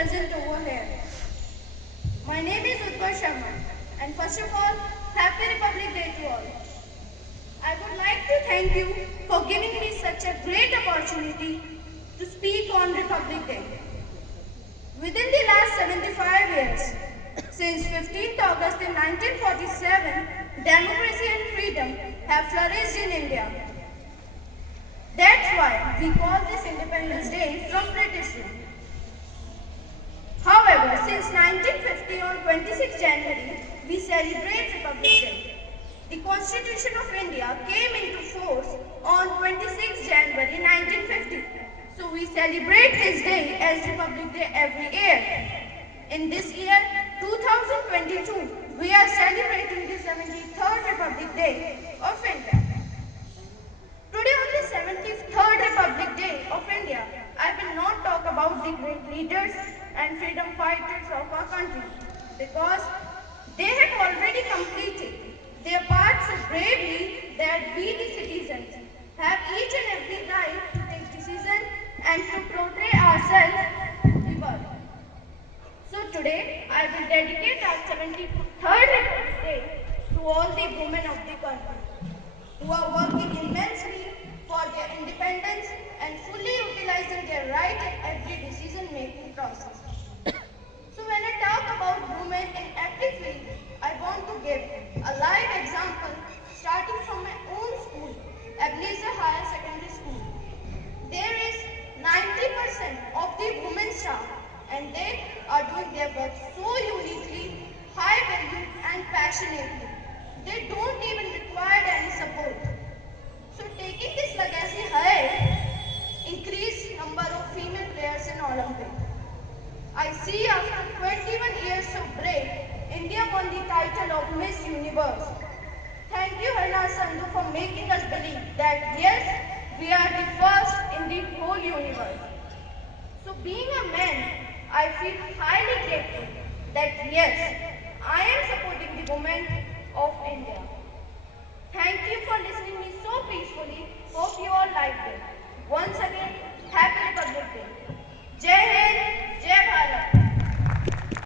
present over here. My name is UNKO, and first of all, Happy Republic Day to all. I would like to thank you for giving me such a great opportunity to speak on Republic Day. Within the last 75 years, since 15th August in 1947, democracy and freedom have flourished in India. That's why we call this Independence Day from British rule. However, since 1950 on 26 January, we celebrate Republic Day. The Constitution of India came into force on 26 January 1950. So we celebrate this day as Republic Day every year. In this year, 2022, we are celebrating the 73rd Republic Day of India. Today on the 73rd Republic Day of India, I will not talk about the great leaders and freedom fighters of our country because they have already completed their part so bravely that we the citizens have each and every right to take decisions and to portray ourselves to the world. So today I will dedicate our 73rd Republic Day to all the women of the country who are working immensely for their independence and fully utilizing their right in every decision-making process. So when I talk about women in every field, I want to give a live example starting from my own school, Ebenezer Hr.Sec.School. There is 90% of the women staff and they are doing their work so uniquely, high value and passionately. They don't even require any support. So taking this legacy high, increased number of female players in Olympics. I see after 21 years of break, India won the title of Miss Universe. Thank you, Sandhu, for making us believe that yes, we are the first in the whole universe. So being a man, I feel highly grateful that yes, I am supporting the women of India. Thank you for listening me so